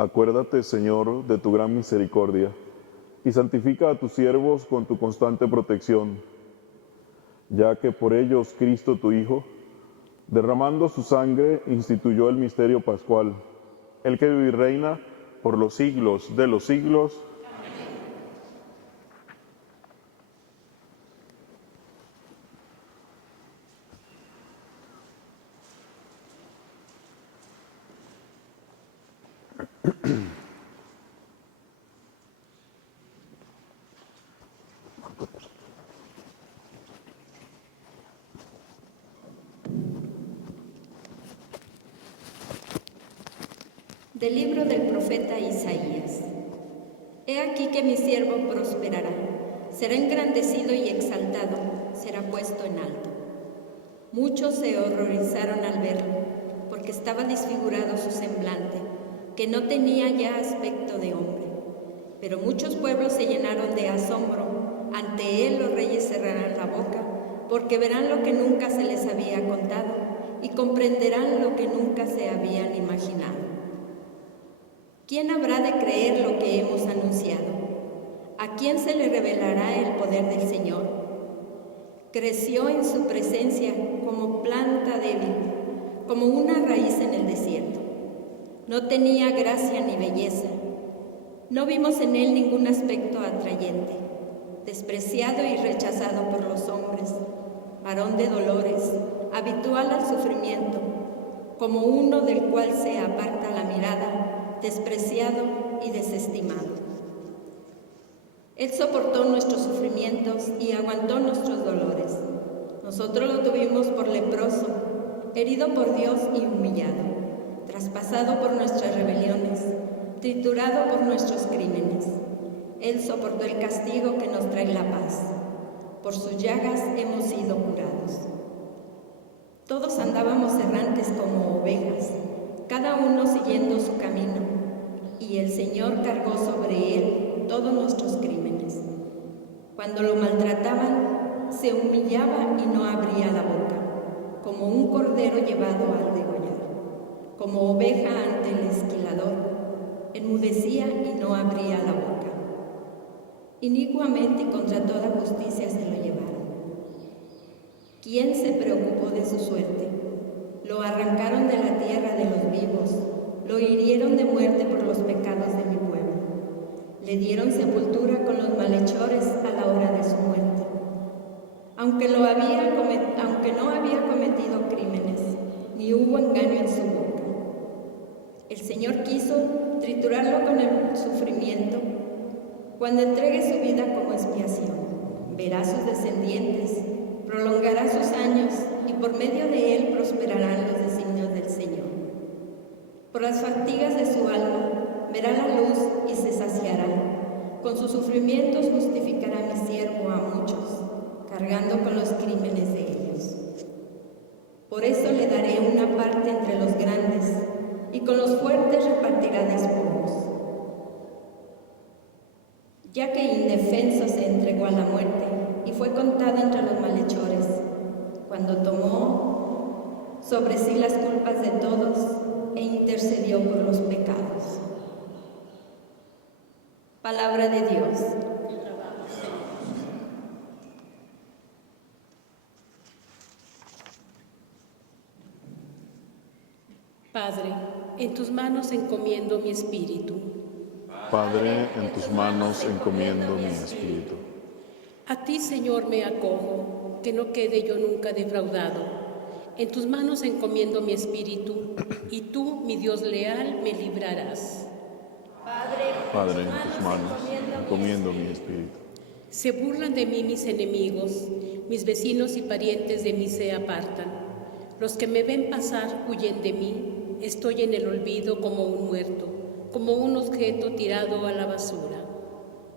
Acuérdate, Señor, de tu gran misericordia, y santifica a tus siervos con tu constante protección, ya que por ellos Cristo tu Hijo, derramando su sangre, instituyó el misterio pascual, el que vive y reina por los siglos de los siglos. Del libro del profeta Isaías. He aquí que mi siervo prosperará, será engrandecido y exaltado, será puesto en alto. Muchos se horrorizaron al verlo, porque estaba desfigurado su semblante, que no tenía ya aspecto de hombre. Pero muchos pueblos se llenaron de asombro. Ante él los reyes cerrarán la boca, porque verán lo que nunca se les había contado y comprenderán lo que nunca se habían imaginado. ¿Quién habrá de creer lo que hemos anunciado? ¿A quién se le revelará el poder del Señor? Creció en su presencia como planta débil, como una raíz en el desierto. No tenía gracia ni belleza. No vimos en él ningún aspecto atrayente. Despreciado y rechazado por los hombres, varón de dolores, habitual al sufrimiento, como uno del cual se aparta la mirada, despreciado y desestimado. Él soportó nuestros sufrimientos y aguantó nuestros dolores. Nosotros lo tuvimos por leproso, herido por Dios y humillado, traspasado por nuestras rebeliones, triturado por nuestros crímenes. Él soportó el castigo que nos trae la paz. Por sus llagas hemos sido curados. Todos andábamos errantes como ovejas, cada uno siguiendo su camino, y el Señor cargó sobre él todos nuestros crímenes. Cuando lo maltrataban, se humillaba y no abría la boca, como un cordero llevado al degollar, como oveja ante el esquilador, enmudecía y no abría la boca. Inicuamente y contra toda justicia se lo llevaron. ¿Quién se preocupó de su suerte? Lo arrancaron de la tierra de los vivos, lo hirieron de muerte por los pecados de mi pueblo. Le dieron sepultura con los malhechores a la hora de su muerte. Aunque no había cometido crímenes, ni hubo engaño en su boca. El Señor quiso triturarlo con el sufrimiento. Cuando entregue su vida como expiación, verá a sus descendientes, prolongará sus años y por medio de él prosperarán los designios del Señor. Por las fatigas de su alma verá la luz y se saciará. Con sus sufrimientos justificará mi siervo a muchos, cargando con los crímenes de ellos. Por eso le daré una parte entre los grandes, y con los fuertes repartirá despojos. Ya que indefenso se entregó a la muerte y fue contado entre los malhechores, cuando tomó sobre sí las culpas de todos e intercedió por los pecados. Palabra de Dios. Padre, en tus manos encomiendo mi espíritu. Padre, en tus manos encomiendo mi espíritu. A ti, Señor, me acojo, que no quede yo nunca defraudado. En tus manos encomiendo mi espíritu, y tú, mi Dios leal, me librarás. Padre, en tus manos encomiendo mi espíritu. Se burlan de mí mis enemigos, mis vecinos y parientes de mí se apartan. Los que me ven pasar huyen de mí, estoy en el olvido como un muerto, como un objeto tirado a la basura.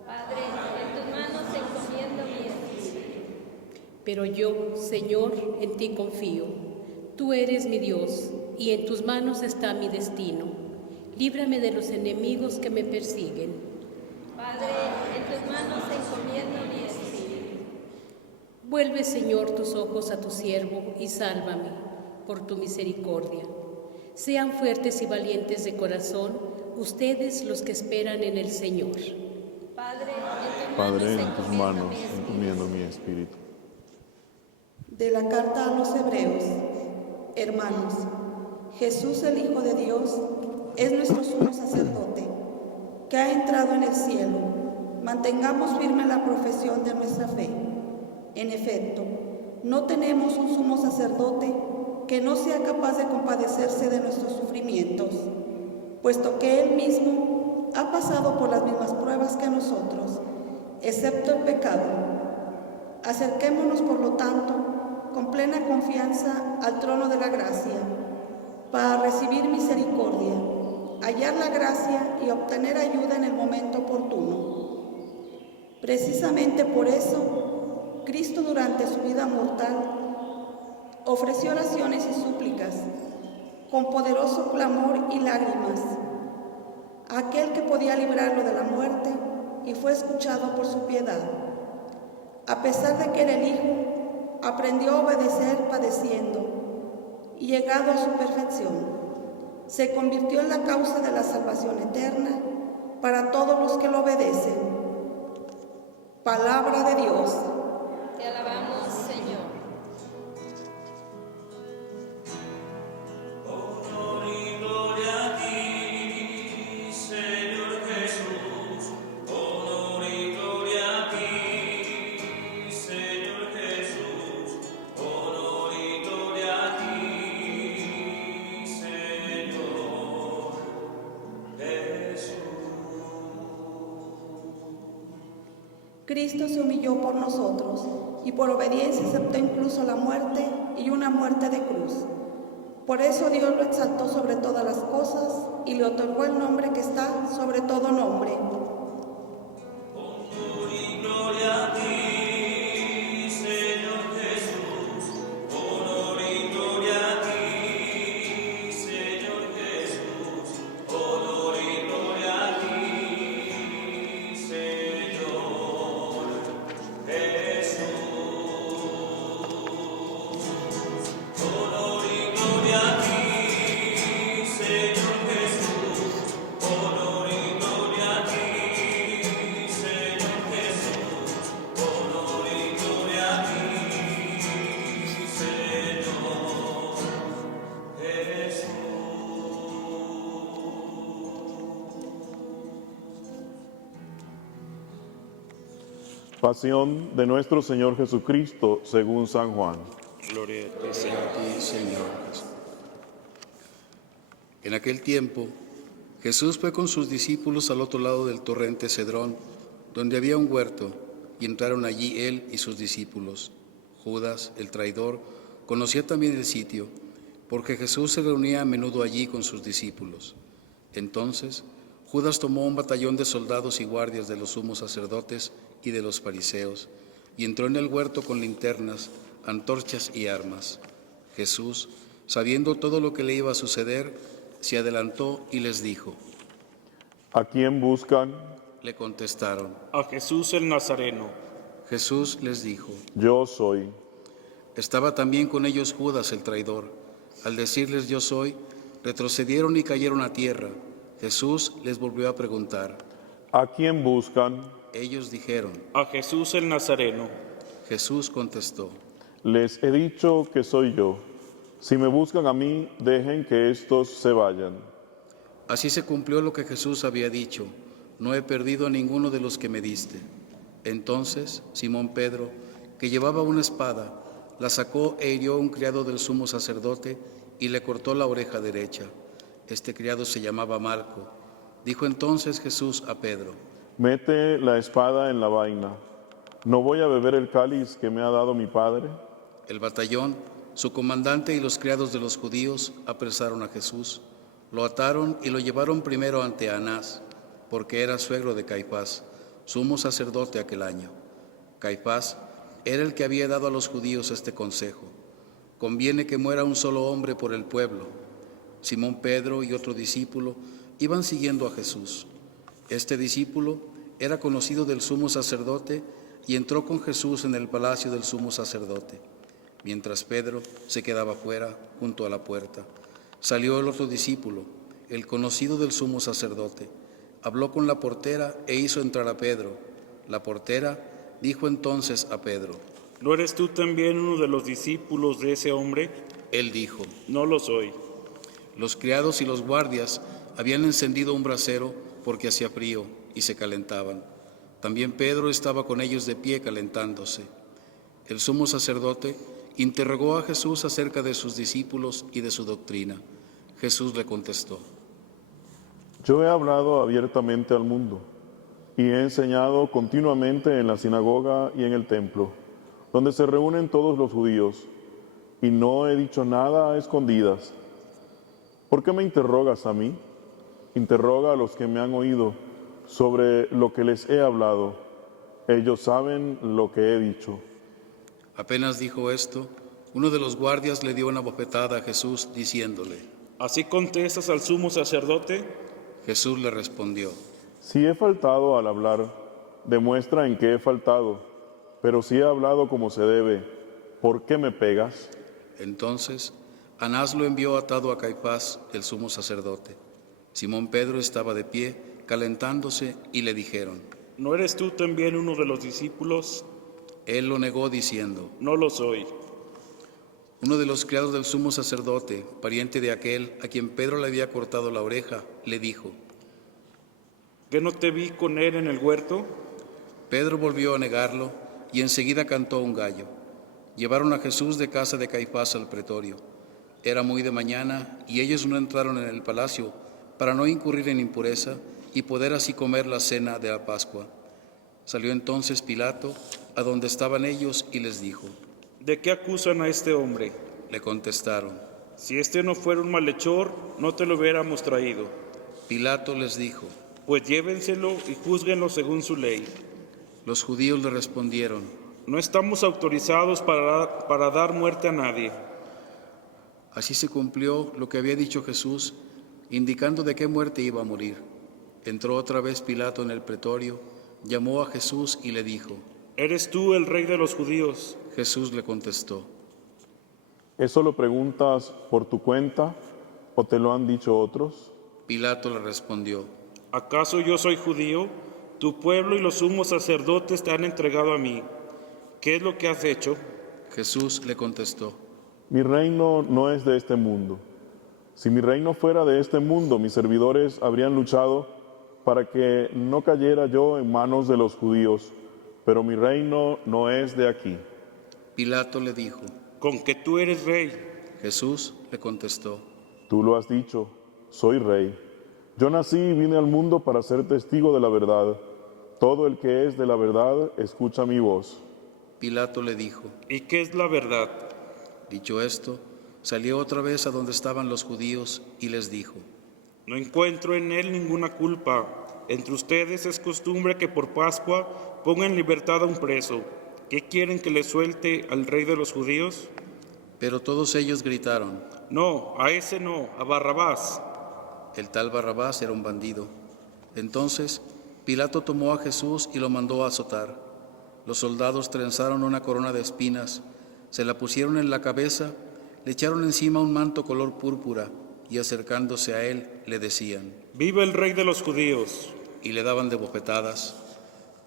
Padre, en tus manos encomiendo mi espíritu. Pero yo, Señor, en ti confío. Tú eres mi Dios, y en tus manos está mi destino. Líbrame de los enemigos que me persiguen. Padre, en tus manos encomiendo mi espíritu. Vuelve, Señor, tus ojos a tu siervo y sálvame por tu misericordia. Sean fuertes y valientes de corazón, ustedes los que esperan en el Señor. Padre, en tus manos encomiendo mi espíritu. De la carta a los Hebreos. Hermanos, Jesús, el Hijo de Dios, es nuestro sumo sacerdote, que ha entrado en el cielo. Mantengamos firme la profesión de nuestra fe. En efecto, no tenemos un sumo sacerdote que no sea capaz de compadecerse de nuestros sufrimientos, puesto que Él mismo ha pasado por las mismas pruebas que nosotros, excepto el pecado. Acerquémonos, por lo tanto, con plena confianza al trono de la gracia, para recibir misericordia, hallar la gracia y obtener ayuda en el momento oportuno. Precisamente por eso, Cristo durante su vida mortal ofreció oraciones y súplicas, con poderoso clamor y lágrimas, a aquel que podía librarlo de la muerte, y fue escuchado por su piedad. A pesar de que era el Hijo, aprendió a obedecer padeciendo, y llegado a su perfección, se convirtió en la causa de la salvación eterna para todos los que lo obedecen. Palabra de Dios. Te alabamos, Señor. Cristo se humilló por nosotros y por obediencia aceptó incluso la muerte, y una muerte de cruz. Por eso Dios lo exaltó sobre todas las cosas y le otorgó el nombre que está sobre todo nombre. Pasión de nuestro Señor Jesucristo según San Juan. Gloria a ti, Señor Jesús. En aquel tiempo, Jesús fue con sus discípulos al otro lado del torrente Cedrón, donde había un huerto, y entraron allí él y sus discípulos. Judas, el traidor, conocía también el sitio, porque Jesús se reunía a menudo allí con sus discípulos. Entonces, Judas tomó un batallón de soldados y guardias de los sumos sacerdotes y de los fariseos, y entró en el huerto con linternas, antorchas y armas. Jesús, sabiendo todo lo que le iba a suceder, se adelantó y les dijo. ¿A quién buscan? Le contestaron. A Jesús el Nazareno. Jesús les dijo. Yo soy. Estaba también con ellos Judas el traidor. Al decirles yo soy, retrocedieron y cayeron a tierra. Jesús les volvió a preguntar. ¿A quién buscan? Ellos dijeron. A Jesús el Nazareno. Jesús contestó. Les he dicho que soy yo. Si me buscan a mí, dejen que estos se vayan. Así se cumplió lo que Jesús había dicho. No he perdido a ninguno de los que me diste. Entonces Simón Pedro, que llevaba una espada, la sacó e hirió a un criado del sumo sacerdote y le cortó la oreja derecha. Este criado se llamaba Malco. Dijo entonces Jesús a Pedro. Mete la espada en la vaina. ¿No voy a beber el cáliz que me ha dado mi padre? El batallón, su comandante y los criados de los judíos apresaron a Jesús, lo ataron y lo llevaron primero ante Anás, porque era suegro de Caifás, sumo sacerdote aquel año. Caifás era el que había dado a los judíos este consejo: conviene que muera un solo hombre por el pueblo. Simón Pedro y otro discípulo iban siguiendo a Jesús. Este discípulo era conocido del sumo sacerdote y entró con Jesús en el palacio del sumo sacerdote. Mientras Pedro se quedaba fuera, junto a la puerta, Salió el otro discípulo, el conocido del sumo sacerdote. Habló con la portera e hizo entrar a Pedro. La portera dijo entonces a Pedro. ¿No eres tú también uno de los discípulos de ese hombre? Él dijo. No lo soy. Los criados y los guardias habían encendido un brasero porque hacía frío y se calentaban. También Pedro estaba con ellos de pie calentándose. El sumo sacerdote interrogó a Jesús acerca de sus discípulos y de su doctrina. Jesús le contestó. Yo he hablado abiertamente al mundo y he enseñado continuamente en la sinagoga y en el templo, donde se reúnen todos los judíos, y no he dicho nada a escondidas. ¿Por qué me interrogas a mí? Interroga a los que me han oído sobre lo que les he hablado. Ellos saben lo que he dicho. Apenas dijo esto, uno de los guardias le dio una bofetada a Jesús diciéndole. ¿Así contestas al sumo sacerdote? Jesús le respondió. Si he faltado al hablar, demuestra en qué he faltado, pero si he hablado como se debe, ¿por qué me pegas? Entonces, Anás lo envió atado a Caifás, el sumo sacerdote. Simón Pedro estaba de pie, calentándose, y le dijeron. ¿No eres tú también uno de los discípulos? Él lo negó diciendo. No lo soy. Uno de los criados del sumo sacerdote, pariente de aquel a quien Pedro le había cortado la oreja, le dijo. ¿Que no te vi con él en el huerto? Pedro volvió a negarlo y enseguida cantó un gallo. Llevaron a Jesús de casa de Caifás al pretorio. Era muy de mañana y ellos no entraron en el palacio para no incurrir en impureza y poder así comer la cena de la Pascua. Salió entonces Pilato a donde estaban ellos y les dijo. ¿De qué acusan a este hombre? Le contestaron. Si este no fuera un malhechor, no te lo hubiéramos traído. Pilato les dijo. Pues llévenselo y júzguenlo según su ley. Los judíos le respondieron. No estamos autorizados para dar muerte a nadie. Así se cumplió lo que había dicho Jesús, indicando de qué muerte iba a morir. Entró otra vez Pilato en el pretorio, llamó a Jesús y le dijo. ¿Eres tú el rey de los judíos? Jesús le contestó. ¿Eso lo preguntas por tu cuenta o te lo han dicho otros? Pilato le respondió. ¿Acaso yo soy judío? Tu pueblo y los sumos sacerdotes te han entregado a mí. ¿Qué es lo que has hecho? Jesús le contestó. Mi reino no es de este mundo. Si mi reino fuera de este mundo, mis servidores habrían luchado para que no cayera yo en manos de los judíos, pero mi reino no es de aquí. Pilato le dijo. ¿Con que tú eres rey? Jesús le contestó. Tú lo has dicho, soy rey. Yo nací y vine al mundo para ser testigo de la verdad. Todo el que es de la verdad escucha mi voz. Pilato le dijo. ¿Y qué es la verdad? Dicho esto, salió otra vez a donde estaban los judíos y les dijo. No encuentro en él ninguna culpa. Entre ustedes es costumbre que por Pascua pongan en libertad a un preso. ¿Qué quieren que le suelte al rey de los judíos? Pero todos ellos gritaron. No, a ese no, a Barrabás. El tal Barrabás era un bandido. Entonces Pilato tomó a Jesús y lo mandó a azotar. Los soldados trenzaron una corona de espinas, se la pusieron en la cabeza, le echaron encima un manto color púrpura y acercándose a él le decían. ¡Viva el rey de los judíos! Y le daban de bofetadas.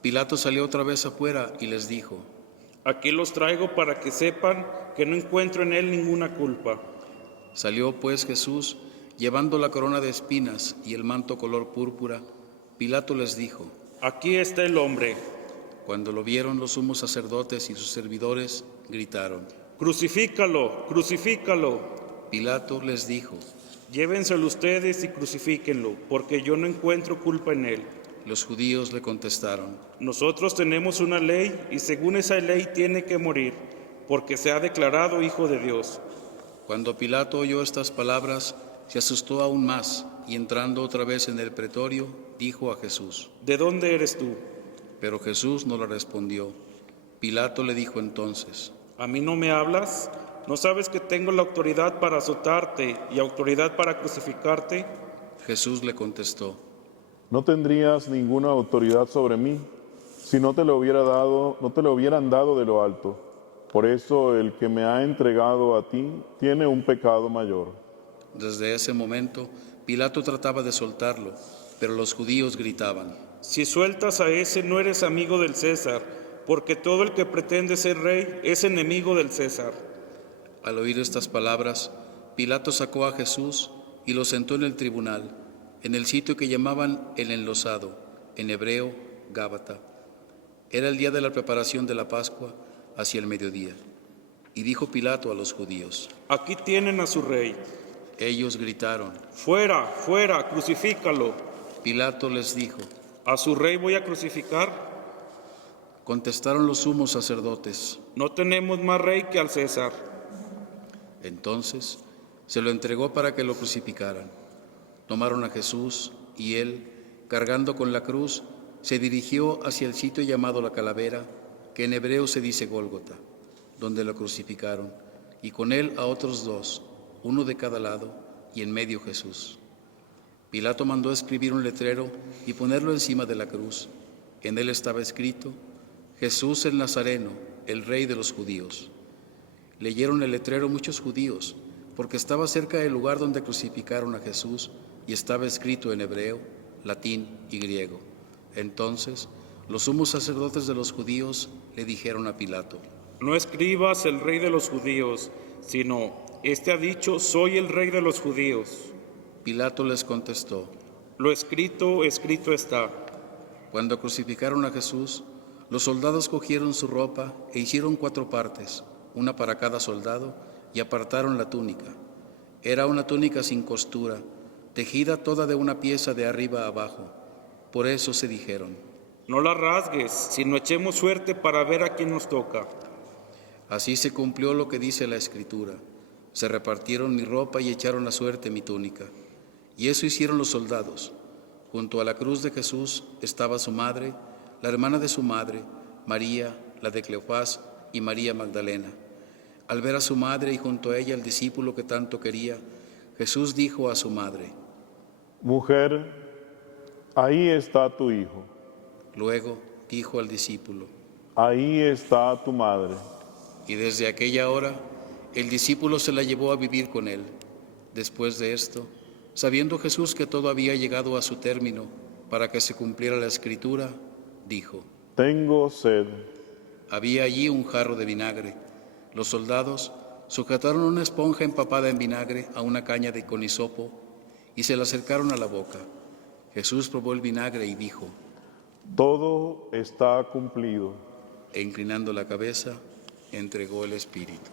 Pilato salió otra vez afuera y les dijo. Aquí los traigo para que sepan que no encuentro en él ninguna culpa. Salió pues Jesús, llevando la corona de espinas y el manto color púrpura. Pilato les dijo. Aquí está el hombre. Cuando lo vieron los sumos sacerdotes y sus servidores, gritaron. ¡Crucifícalo! ¡Crucifícalo! Pilato les dijo. Llévenselo ustedes y crucifíquenlo, porque yo no encuentro culpa en él. Los judíos le contestaron. Nosotros tenemos una ley y según esa ley tiene que morir, porque se ha declarado hijo de Dios. Cuando Pilato oyó estas palabras, se asustó aún más y entrando otra vez en el pretorio, dijo a Jesús. ¿De dónde eres tú? Pero Jesús no le respondió. Pilato le dijo entonces. ¿A mí no me hablas? ¿No sabes que tengo la autoridad para azotarte y autoridad para crucificarte? Jesús le contestó. No tendrías ninguna autoridad sobre mí si no te lo hubieran dado de lo alto. Por eso el que me ha entregado a ti tiene un pecado mayor. Desde ese momento, Pilato trataba de soltarlo, pero los judíos gritaban: Si sueltas a ese, no eres amigo del César, porque todo el que pretende ser rey es enemigo del César. Al oír estas palabras, Pilato sacó a Jesús y lo sentó en el tribunal, en el sitio que llamaban el Enlosado, en hebreo, Gábata. Era el día de la preparación de la Pascua, hacia el mediodía. Y dijo Pilato a los judíos: Aquí tienen a su rey. Ellos gritaron. Fuera, fuera, crucifícalo. Pilato les dijo. ¿A su rey voy a crucificar? Contestaron los sumos sacerdotes. No tenemos más rey que al César. Entonces se lo entregó para que lo crucificaran. Tomaron a Jesús y él, cargando con la cruz, se dirigió hacia el sitio llamado la Calavera, que en hebreo se dice Gólgota, donde lo crucificaron, y con él a otros dos, uno de cada lado, y en medio Jesús. Pilato mandó escribir un letrero y ponerlo encima de la cruz. En él estaba escrito: Jesús el Nazareno, el Rey de los judíos. Leyeron el letrero muchos judíos, porque estaba cerca del lugar donde crucificaron a Jesús, y estaba escrito en hebreo, latín y griego. Entonces, los sumos sacerdotes de los judíos le dijeron a Pilato: No escribas el rey de los judíos, sino, este ha dicho, soy el rey de los judíos. Pilato les contestó: Lo escrito, escrito está. Cuando crucificaron a Jesús, los soldados cogieron su ropa e hicieron 4 partes, una para cada soldado, y apartaron la túnica. Era una túnica sin costura, tejida toda de una pieza de arriba a abajo. Por eso se dijeron: No la rasgues, sino echemos suerte para ver a quién nos toca. Así se cumplió lo que dice la Escritura: se repartieron mi ropa y echaron a suerte mi túnica. Y eso hicieron los soldados. Junto a la cruz de Jesús estaba su madre, la hermana de su madre, María, la de Cleofás, y María Magdalena. Al ver a su madre y junto a ella el discípulo que tanto quería, Jesús dijo a su madre: Mujer, ahí está tu hijo, Luego dijo al discípulo. ahí está tu madre. Y desde aquella hora el discípulo se la llevó a vivir con él. Después de esto, sabiendo Jesús que todo había llegado a su término para que se cumpliera la Escritura, dijo: Tengo sed. Había allí un jarro de vinagre. Los soldados sujetaron una esponja empapada en vinagre a una caña de con hisopo y se la acercaron a la boca. Jesús probó el vinagre y dijo: Todo está cumplido. E inclinando la cabeza, entregó el espíritu.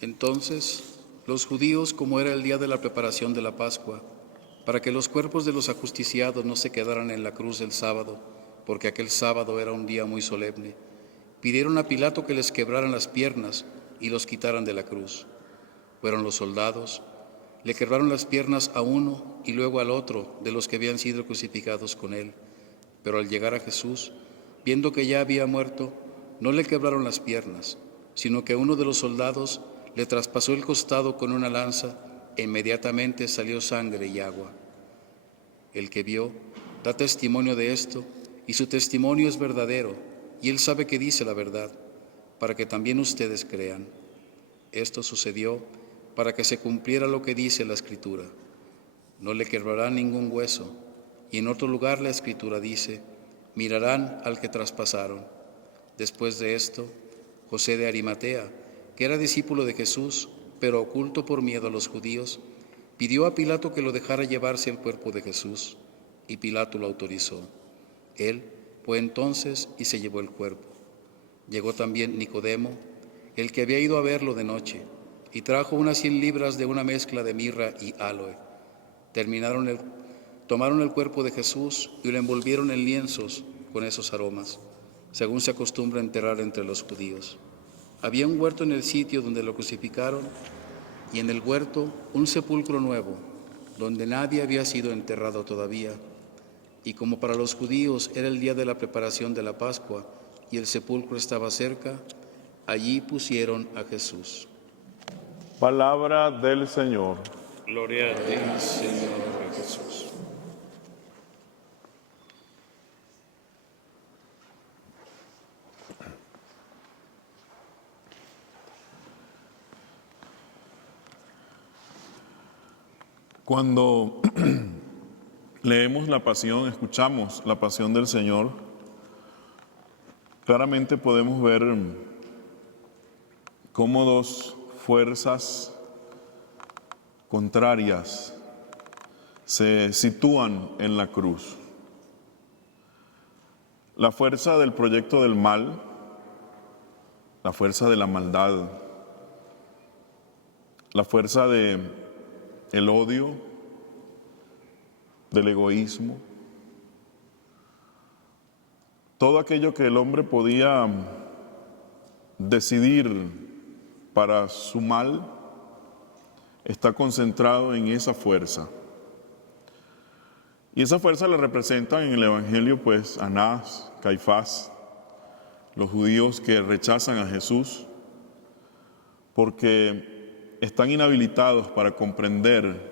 Entonces, los judíos, como era el día de la preparación de la Pascua, para que los cuerpos de los ajusticiados no se quedaran en la cruz el sábado, porque aquel sábado era un día muy solemne, pidieron a Pilato que les quebraran las piernas y los quitaran de la cruz. Fueron los soldados, le quebraron las piernas a uno y luego al otro de los que habían sido crucificados con él. Pero al llegar a Jesús, viendo que ya había muerto, no le quebraron las piernas, sino que uno de los soldados le traspasó el costado con una lanza e inmediatamente salió sangre y agua. El que vio da testimonio de esto, y su testimonio es verdadero, y él sabe que dice la verdad, para que también ustedes crean. Esto sucedió para que se cumpliera lo que dice la Escritura: no le quebrarán ningún hueso. Y en otro lugar la Escritura dice: mirarán al que traspasaron. Después de esto, José de Arimatea, que era discípulo de Jesús, pero oculto por miedo a los judíos, pidió a Pilato que lo dejara llevarse el cuerpo de Jesús, y Pilato lo autorizó. Él fue entonces y se llevó el cuerpo. Llegó también Nicodemo, el que había ido a verlo de noche, y trajo unas 100 libras de una mezcla de mirra y áloe. Tomaron el cuerpo de Jesús y lo envolvieron en lienzos con esos aromas, según se acostumbra enterrar entre los judíos. Había un huerto en el sitio donde lo crucificaron, y en el huerto un sepulcro nuevo, donde nadie había sido enterrado todavía. Y como para los judíos era el día de la preparación de la Pascua, y el sepulcro estaba cerca, allí pusieron a Jesús. Palabra del Señor. Gloria a ti, Señor Jesús. Cuando leemos la pasión, escuchamos la pasión del Señor, claramente podemos ver cómo dos fuerzas contrarias se sitúan en la cruz. La fuerza del proyecto del mal, la fuerza de la maldad, la fuerza de el odio, del egoísmo, todo aquello que el hombre podía decidir para su mal, está concentrado en esa fuerza. Y esa fuerza la representan en el Evangelio, pues, Anás, Caifás, los judíos que rechazan a Jesús, porque están inhabilitados para comprender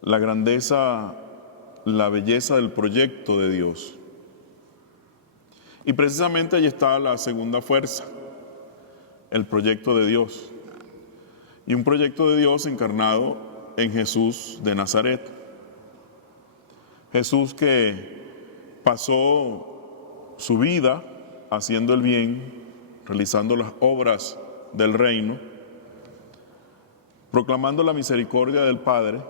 la grandeza, la belleza del proyecto de Dios. Y precisamente allí está la segunda fuerza, el proyecto de Dios. Y un proyecto de Dios encarnado en Jesús de Nazaret. Jesús que pasó su vida haciendo el bien, realizando las obras del reino, proclamando la misericordia del Padre,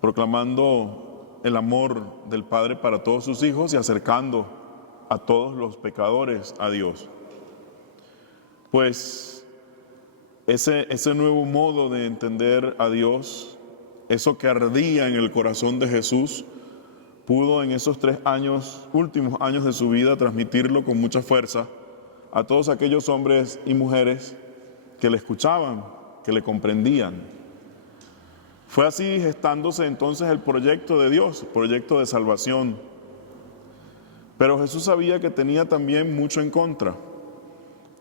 proclamando el amor del Padre para todos sus hijos y acercando a todos los pecadores a Dios. Pues ese nuevo modo de entender a Dios, eso que ardía en el corazón de Jesús, pudo en esos 3 años, últimos años de su vida, transmitirlo con mucha fuerza a todos aquellos hombres y mujeres que le escuchaban, que le comprendían. Fue así gestándose entonces el proyecto de Dios, el proyecto de salvación. Pero Jesús sabía que tenía también mucho en contra.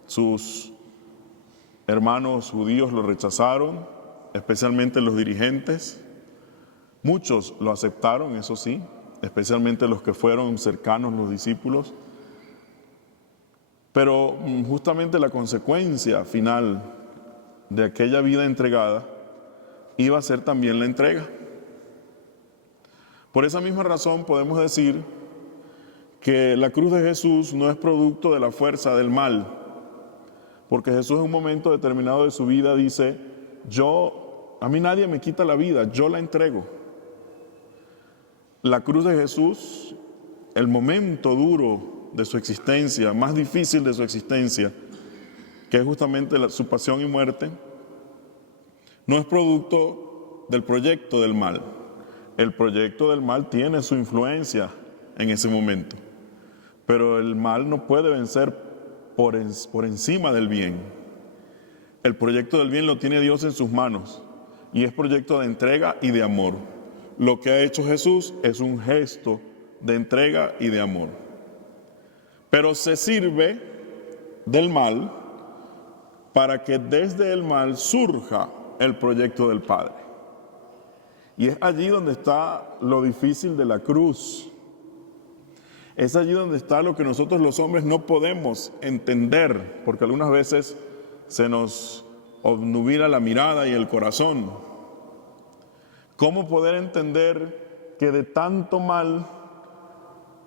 Sus hermanos judíos lo rechazaron, especialmente los dirigentes. Muchos lo aceptaron, eso sí, especialmente los que fueron cercanos, los discípulos. Pero justamente la consecuencia final de aquella vida entregada iba a ser también la entrega. Por esa misma razón podemos decir que la cruz de Jesús no es producto de la fuerza del mal, porque Jesús en un momento determinado de su vida dice: a mí nadie me quita la vida, yo la entrego. La cruz de Jesús, el momento duro de su existencia, más difícil de su existencia, que es justamente su pasión y muerte, no es producto del proyecto del mal. El proyecto del mal tiene su influencia en ese momento, pero el mal no puede vencer por encima del bien. El proyecto del bien lo tiene Dios en sus manos y es proyecto de entrega y de amor. Lo que ha hecho Jesús es un gesto de entrega y de amor. Pero se sirve del mal para que desde el mal surja el proyecto del Padre. Y es allí donde está lo difícil de la cruz. Es allí donde está lo que nosotros los hombres no podemos entender, porque algunas veces se nos obnubila la mirada y el corazón. ¿Cómo poder entender que de tanto mal,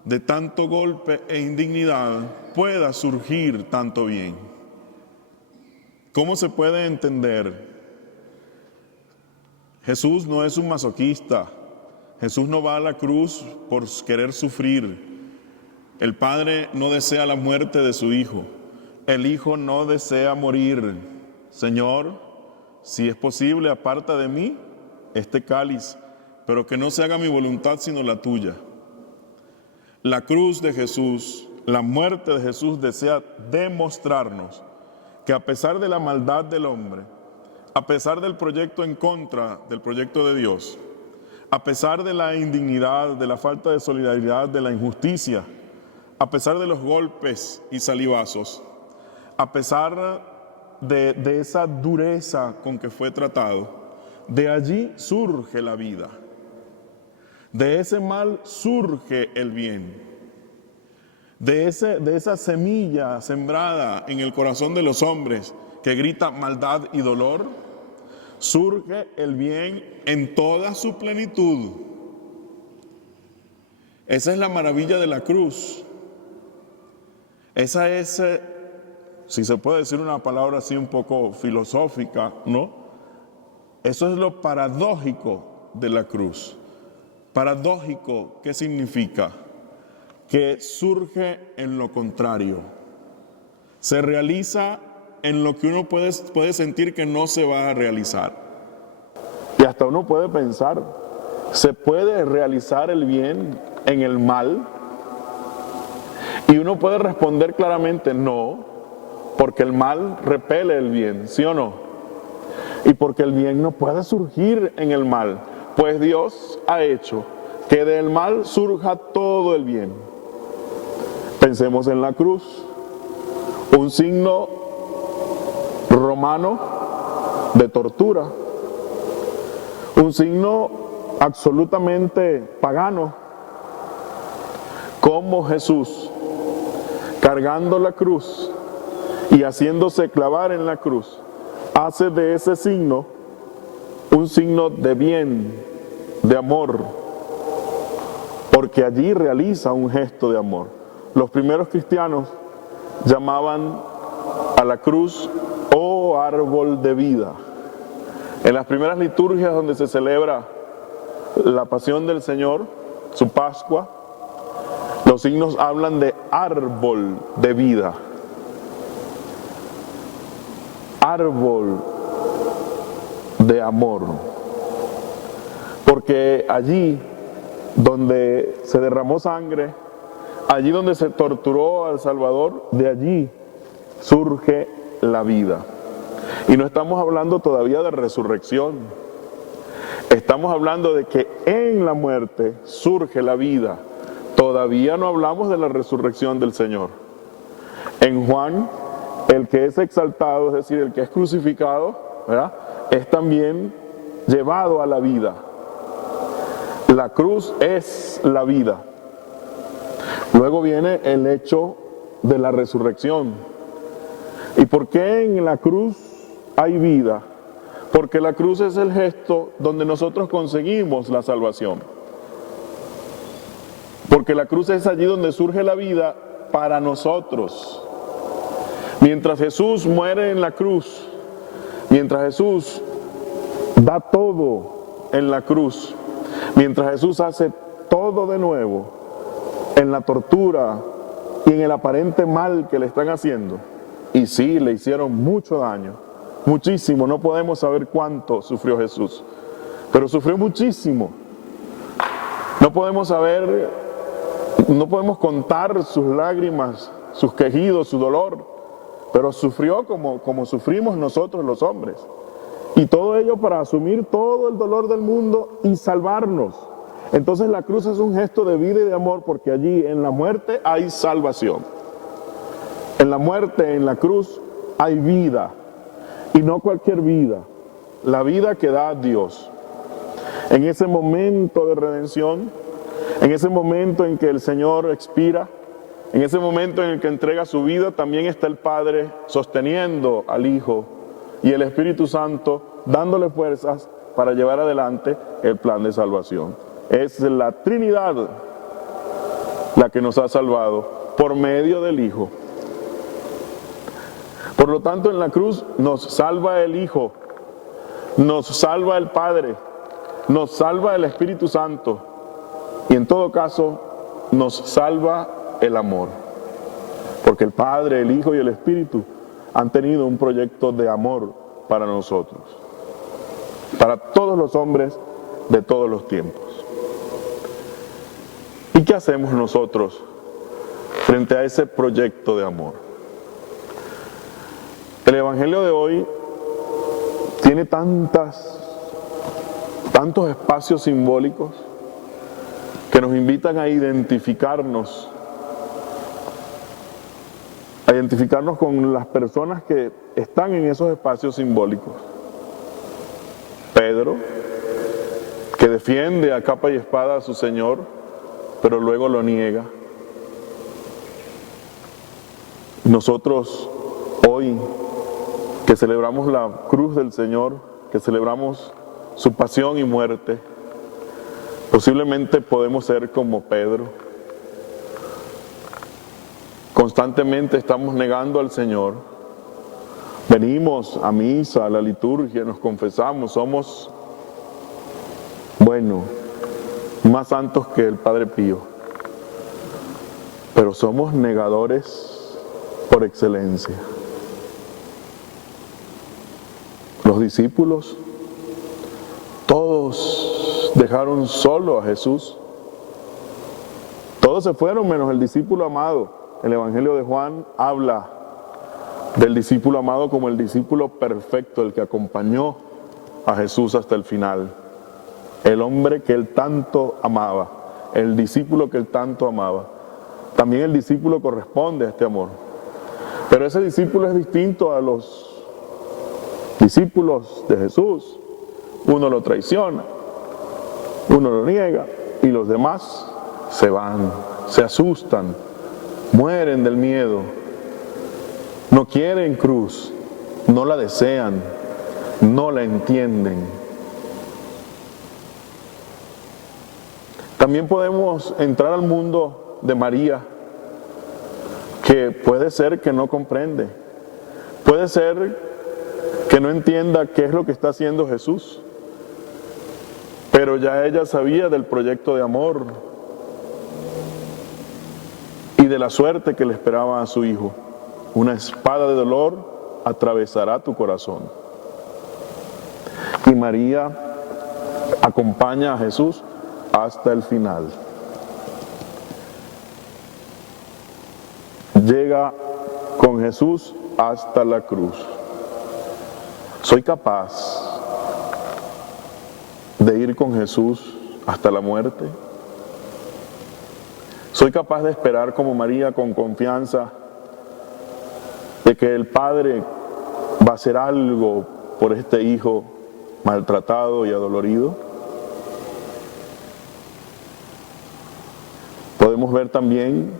de tanto golpe e indignidad pueda surgir tanto bien? ¿Cómo se puede entender? Jesús no es un masoquista. Jesús no va a la cruz por querer sufrir. El Padre no desea la muerte de su Hijo. El Hijo no desea morir. Señor, si es posible, aparta de mí este cáliz, pero que no se haga mi voluntad sino la tuya. La cruz de Jesús, la muerte de Jesús desea demostrarnos que a pesar de la maldad del hombre, a pesar del proyecto en contra del proyecto de Dios, a pesar de la indignidad, de la falta de solidaridad, de la injusticia, a pesar de los golpes y salivazos, a pesar de esa dureza con que fue tratado, de allí surge la vida. De ese mal surge el bien. De esa semilla sembrada en el corazón de los hombres que grita maldad y dolor, surge el bien en toda su plenitud. Esa es la maravilla de la cruz. Esa es, si se puede decir una palabra así un poco filosófica, ¿no? Eso es lo paradójico de la cruz. Paradójico, ¿qué significa? Que surge en lo contrario. Se realiza en lo que uno puede sentir que no se va a realizar. Y hasta uno puede pensar, ¿se puede realizar el bien en el mal? Y uno puede responder claramente no, porque el mal repele el bien, ¿sí o no? Y porque el bien no puede surgir en el mal, pues Dios ha hecho que del mal surja todo el bien. Pensemos en la cruz, un signo romano de tortura, un signo absolutamente pagano, como Jesús, cargando la cruz y haciéndose clavar en la cruz, hace de ese signo un signo de bien, de amor, porque allí realiza un gesto de amor. Los primeros cristianos llamaban a la cruz, oh árbol de vida. En las primeras liturgias donde se celebra la pasión del Señor, su Pascua, los signos hablan de árbol de vida. Árbol de amor. Porque allí donde se derramó sangre, allí donde se torturó al Salvador, de allí surge la vida. Y no estamos hablando todavía de resurrección. Estamos hablando de que en la muerte surge la vida. Todavía no hablamos de la resurrección del Señor. En Juan, el que es exaltado, es decir, el que es crucificado, ¿verdad?, es también llevado a la vida. La cruz es la vida. Luego viene el hecho de la resurrección. ¿Y por qué en la cruz hay vida? Porque la cruz es el gesto donde nosotros conseguimos la salvación. Porque la cruz es allí donde surge la vida para nosotros. Mientras Jesús muere en la cruz, mientras Jesús da todo en la cruz, mientras Jesús hace todo de nuevo en la tortura y en el aparente mal que le están haciendo, y sí, le hicieron mucho daño, muchísimo, no podemos saber cuánto sufrió Jesús, pero sufrió muchísimo. No podemos saber, no podemos contar sus lágrimas, sus quejidos, su dolor, pero sufrió como sufrimos nosotros los hombres. Y todo ello para asumir todo el dolor del mundo y salvarnos. Entonces la cruz es un gesto de vida y de amor, porque allí en la muerte hay salvación. En la muerte, en la cruz, hay vida. Y no cualquier vida, la vida que da Dios. En ese momento de redención, en ese momento en que el Señor expira, en ese momento en el que entrega su vida, también está el Padre sosteniendo al Hijo y el Espíritu Santo dándole fuerzas para llevar adelante el plan de salvación. Es la Trinidad la que nos ha salvado por medio del Hijo. Por lo tanto, en la cruz nos salva el Hijo, nos salva el Padre, nos salva el Espíritu Santo y en todo caso nos salva el amor. Porque el Padre, el Hijo y el Espíritu han tenido un proyecto de amor para nosotros, para todos los hombres de todos los tiempos. ¿Y qué hacemos nosotros frente a ese proyecto de amor? El Evangelio de hoy tiene tantos espacios simbólicos que nos invitan a identificarnos con las personas que están en esos espacios simbólicos. Pedro, que defiende a capa y espada a su Señor, pero luego lo niega. Nosotros hoy, que celebramos la cruz del Señor, que celebramos su pasión y muerte, posiblemente podemos ser como Pedro. Constantemente estamos negando al Señor. Venimos a misa, a la liturgia, nos confesamos, somos, más santos que el Padre Pío. Pero somos negadores por excelencia. Los discípulos, todos dejaron solo a Jesús. Todos se fueron menos el discípulo amado. El Evangelio de Juan habla del discípulo amado como el discípulo perfecto, el que acompañó a Jesús hasta el final. El hombre que él tanto amaba, el discípulo que él tanto amaba. También el discípulo corresponde a este amor. Pero ese discípulo es distinto a los discípulos de Jesús. Uno lo traiciona, uno lo niega y los demás se van, se asustan, mueren del miedo, no quieren cruz, no la desean, no la entienden. También podemos entrar al mundo de María, que puede ser que no comprende, puede ser que no entienda qué es lo que está haciendo Jesús, pero ya ella sabía del proyecto de amor y de la suerte que le esperaba a su hijo. Una espada de dolor atravesará tu corazón. Y María acompaña a Jesús hasta el final. Llega con Jesús hasta la cruz. ¿Soy capaz de ir con Jesús hasta la muerte? ¿Soy capaz de esperar como María con confianza de que el Padre va a hacer algo por este hijo maltratado y adolorido? Podemos ver también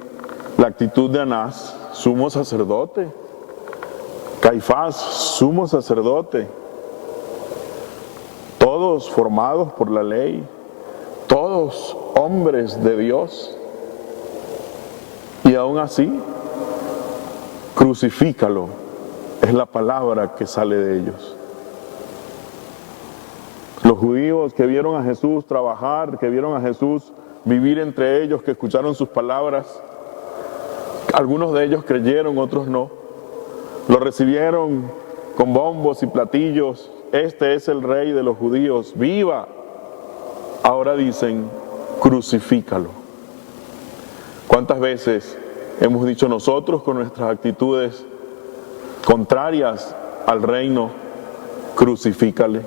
la actitud de Anás, sumo sacerdote, Caifás, sumo sacerdote, todos formados por la ley, todos hombres de Dios. Y aún así, crucifícalo, es la palabra que sale de ellos. Los judíos que vieron a Jesús trabajar, que vieron a Jesús vivir entre ellos, que escucharon sus palabras, algunos de ellos creyeron, otros no. Lo recibieron con bombos y platillos. Este es el rey de los judíos, ¡viva! Ahora dicen, crucifícalo. ¿Cuántas veces hemos dicho nosotros con nuestras actitudes contrarias al reino, crucifícale?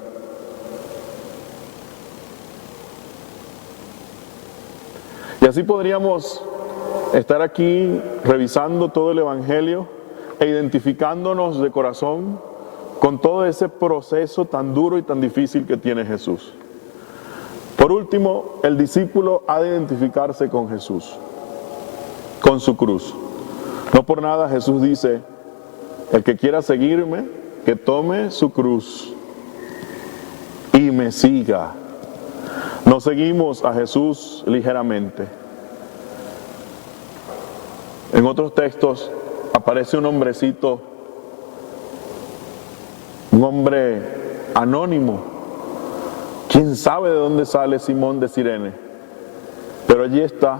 Y así podríamos estar aquí revisando todo el Evangelio e identificándonos de corazón con todo ese proceso tan duro y tan difícil que tiene Jesús. Por último, el discípulo ha de identificarse con Jesús, con su cruz. No por nada Jesús dice, el que quiera seguirme, que tome su cruz y me siga. No seguimos a Jesús ligeramente. En otros textos aparece un hombrecito, un hombre anónimo. ¿Quién sabe de dónde sale Simón de Cirene? Pero allí está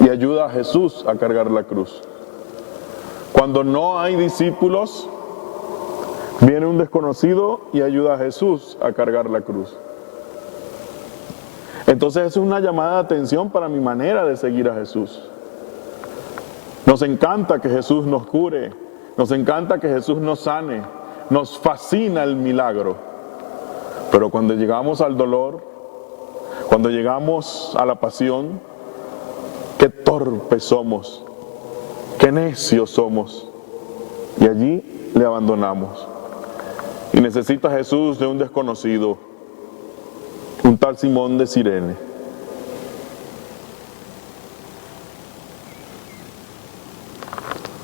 y ayuda a Jesús a cargar la cruz. Cuando no hay discípulos, viene un desconocido y ayuda a Jesús a cargar la cruz. Entonces es una llamada de atención para mi manera de seguir a Jesús. Nos encanta que Jesús nos cure, Nos encanta que Jesús nos sane, nos fascina el milagro. Pero cuando llegamos al dolor, cuando llegamos a la pasión, qué torpes somos, qué necios somos. Y allí le abandonamos. Y necesita Jesús de un desconocido, un tal Simón de Cirene.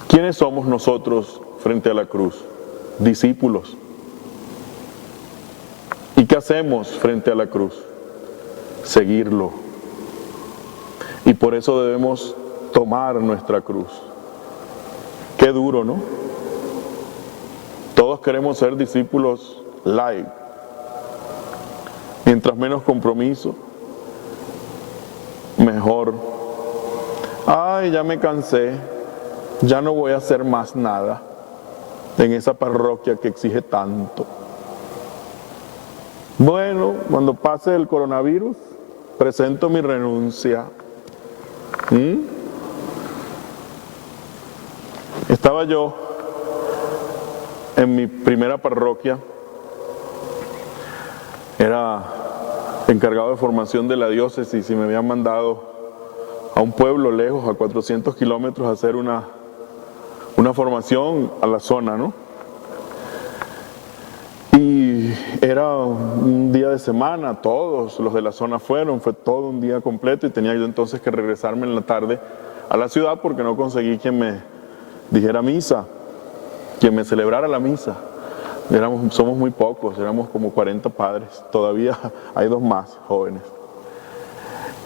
¿Quiénes somos nosotros frente a la cruz? Discípulos. ¿Y qué hacemos frente a la cruz? Seguirlo. Y por eso debemos tomar nuestra cruz. Qué duro, ¿no? Todos queremos ser discípulos light. Mientras menos compromiso, mejor. Ay, ya me cansé, ya no voy a hacer más nada en esa parroquia que exige tanto. Bueno, cuando pase el coronavirus, presento mi renuncia. Estaba yo en mi primera parroquia, era encargado de formación de la diócesis y me habían mandado a un pueblo lejos, a 400 kilómetros, a hacer una formación a la zona, ¿no? Y era un día de semana, todos los de la zona fueron, fue todo un día completo y tenía yo entonces que regresarme en la tarde a la ciudad porque no conseguí quien me dijera misa, quien me celebrara la misa. Somos muy pocos, éramos como 40 padres, todavía hay 2 más jóvenes.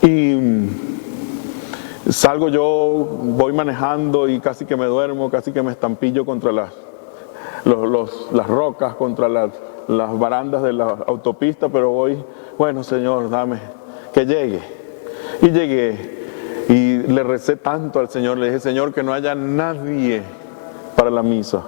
Y salgo yo, voy manejando y casi que me duermo, casi que me estampillo contra las rocas, contra las barandas de la autopista, pero voy, bueno Señor, dame, que llegue. Y llegué y le recé tanto al Señor, le dije, Señor, que no haya nadie para la misa.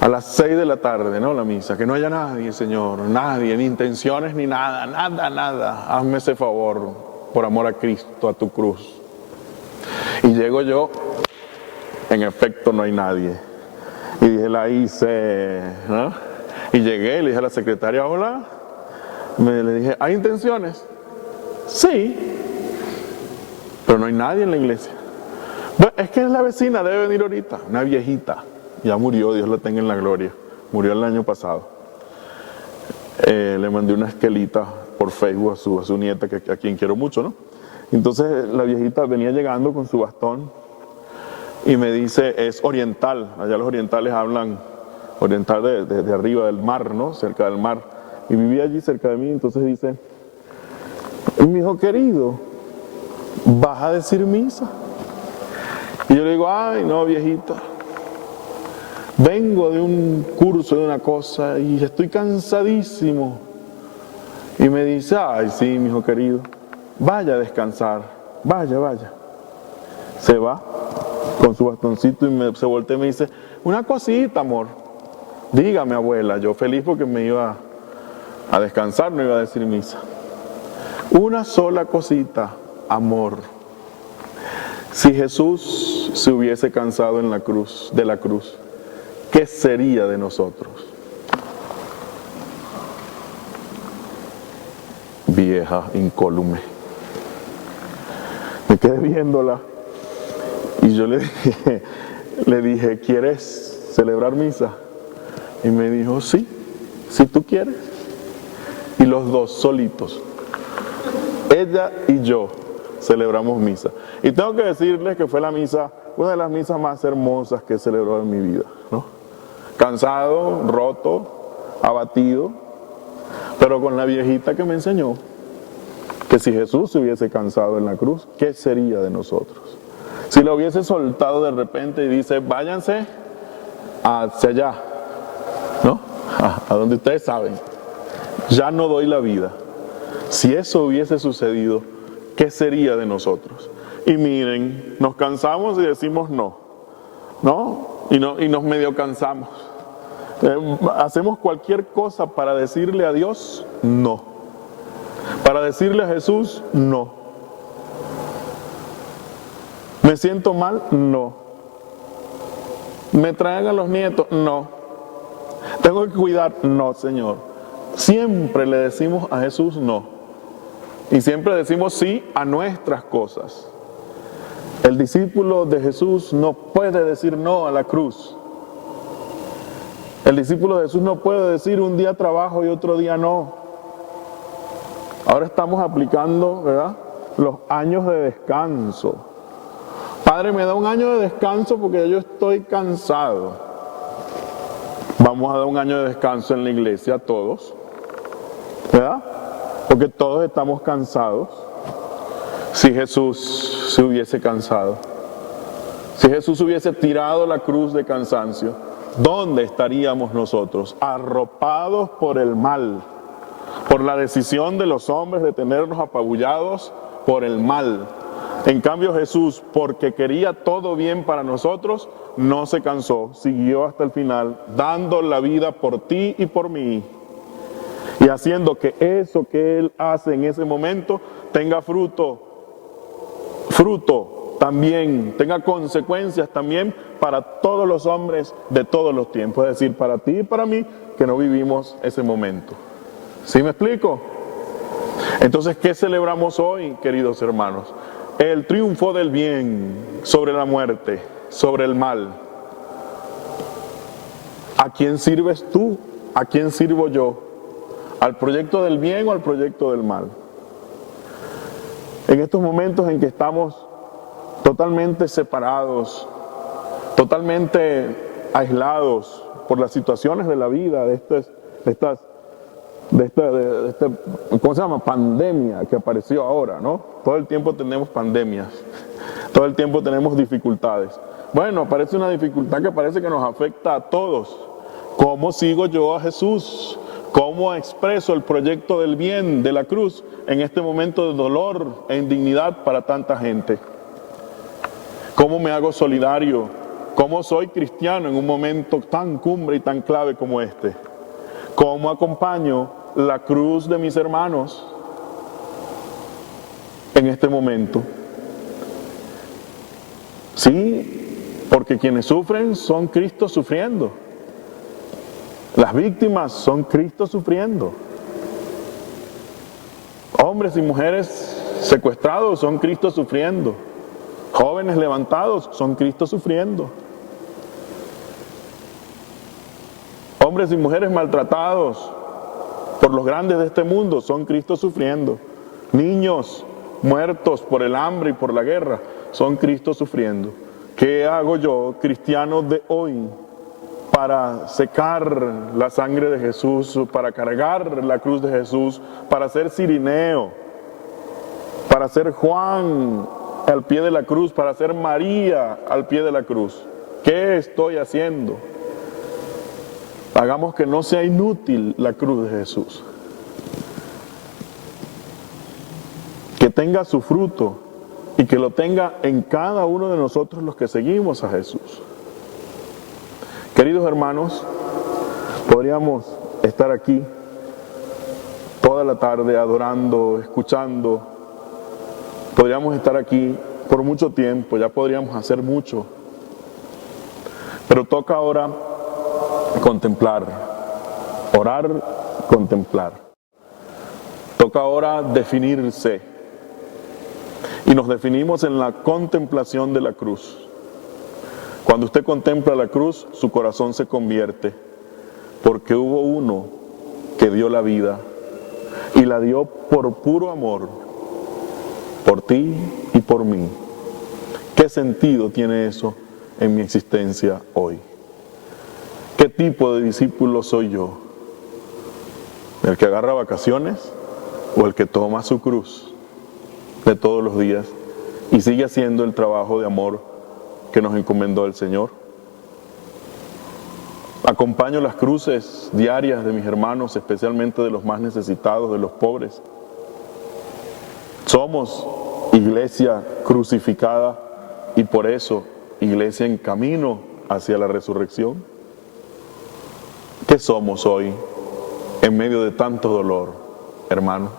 A las 6 de la tarde, ¿no? La misa, que no haya nadie, Señor, nadie, ni intenciones ni nada, nada. Hazme ese favor, por amor a Cristo, a tu cruz. Y llego yo, en efecto no hay nadie. Y dije, la hice, ¿no? Y llegué, le dije a la secretaria, hola. Le dije, ¿hay intenciones? Sí. Pero no hay nadie en la iglesia. Bueno, es que es la vecina, debe venir ahorita, una viejita. Ya murió, Dios la tenga en la gloria. Murió el año pasado. Le mandé una esquelita por Facebook a su nieta, a quien quiero mucho, ¿no? Entonces la viejita venía llegando con su bastón y me dice, es oriental. Allá los orientales hablan oriental de arriba del mar, ¿no? Cerca del mar. Y vivía allí cerca de mí, entonces dice, mi hijo querido, ¿vas a decir misa? Y yo le digo, ay, no, viejita. Vengo de un curso, de una cosa, y estoy cansadísimo. Y me dice, ay, sí, mi hijo querido, vaya a descansar, vaya. Se va con su bastoncito y se voltea y me dice, una cosita, amor. Dígame, abuela, yo feliz porque me iba a descansar, no iba a decir misa. Una sola cosita, amor. Si Jesús se hubiese cansado de la cruz, ¿qué sería de nosotros? Vieja, incólume. Me quedé viéndola y yo le dije, ¿quieres celebrar misa? Y me dijo, sí, si tú quieres. Y los dos solitos, ella y yo, celebramos misa. Y tengo que decirles que fue una de las misas más hermosas que he celebrado en mi vida, ¿no? Cansado, roto, abatido, pero con la viejita que me enseñó que si Jesús se hubiese cansado en la cruz, ¿qué sería de nosotros? Si lo hubiese soltado de repente y dice, váyanse hacia allá, ¿no? A donde ustedes saben, ya no doy la vida. Si eso hubiese sucedido, ¿qué sería de nosotros? Y miren, nos cansamos y decimos no, y nos medio cansamos. Hacemos cualquier cosa para decirle a Dios no. Para decirle a Jesús no. ¿Me siento mal? No. ¿Me traen a los nietos? No. ¿Tengo que cuidar? No, Señor. Siempre le decimos a Jesús no. Y siempre decimos sí a nuestras cosas. El discípulo de Jesús no puede decir no a la cruz. El discípulo de Jesús no puede decir un día trabajo y otro día no. Ahora estamos aplicando, ¿verdad?, los años de descanso. Padre, me da un año de descanso porque yo estoy cansado. Vamos a dar un año de descanso en la iglesia todos, ¿verdad? Porque todos estamos cansados. Si Jesús se hubiese cansado, si Jesús hubiese tirado la cruz de cansancio, ¿dónde estaríamos nosotros? Arropados por el mal, por la decisión de los hombres de tenernos apabullados por el mal. En cambio Jesús, porque quería todo bien para nosotros, no se cansó, siguió hasta el final, dando la vida por ti y por mí. Y haciendo que eso que Él hace en ese momento tenga fruto también, tenga consecuencias también para todos los hombres de todos los tiempos. Es decir, para ti y para mí que no vivimos ese momento. ¿Sí me explico? Entonces, ¿qué celebramos hoy, queridos hermanos? El triunfo del bien sobre la muerte, sobre el mal. ¿A quién sirves tú? ¿A quién sirvo yo? ¿Al proyecto del bien o al proyecto del mal? En estos momentos en que estamos totalmente separados, totalmente aislados por las situaciones de la vida, de esta ¿cómo se llama?, pandemia que apareció ahora, ¿no? Todo el tiempo tenemos pandemias, todo el tiempo tenemos dificultades. Bueno, aparece una dificultad que parece que nos afecta a todos. ¿Cómo sigo yo a Jesús? ¿Cómo expreso el proyecto del bien de la cruz en este momento de dolor e indignidad para tanta gente? ¿Cómo me hago solidario? ¿Cómo soy cristiano en un momento tan cumbre y tan clave como este? ¿Cómo acompaño la cruz de mis hermanos en este momento? Sí, porque quienes sufren son Cristo sufriendo. Las víctimas son Cristo sufriendo. Hombres y mujeres secuestrados son Cristo sufriendo. Jóvenes levantados son Cristo sufriendo. Hombres y mujeres maltratados por los grandes de este mundo son Cristo sufriendo. Niños muertos por el hambre y por la guerra son Cristo sufriendo. ¿Qué hago yo, cristiano de hoy, para secar la sangre de Jesús, para cargar la cruz de Jesús, para ser Cirineo, para ser Juan al pie de la cruz, para ser María al pie de la cruz? ¿Qué estoy haciendo? Hagamos que no sea inútil la cruz de Jesús. Que tenga su fruto y que lo tenga en cada uno de nosotros los que seguimos a Jesús. Queridos hermanos, podríamos estar aquí toda la tarde adorando, escuchando. Podríamos estar aquí por mucho tiempo, ya podríamos hacer mucho. Pero toca ahora contemplar, orar, contemplar. Toca ahora definirse. Y nos definimos en la contemplación de la cruz. Cuando usted contempla la cruz, su corazón se convierte, porque hubo uno que dio la vida y la dio por puro amor, por ti y por mí. ¿Qué sentido tiene eso en mi existencia hoy? ¿Qué tipo de discípulo soy yo? ¿El que agarra vacaciones o el que toma su cruz de todos los días y sigue haciendo el trabajo de amor que nos encomendó el Señor? Acompaño las cruces diarias de mis hermanos, especialmente de los más necesitados, de los pobres. Somos iglesia crucificada y por eso iglesia en camino hacia la resurrección. ¿Qué somos hoy en medio de tanto dolor, hermanos?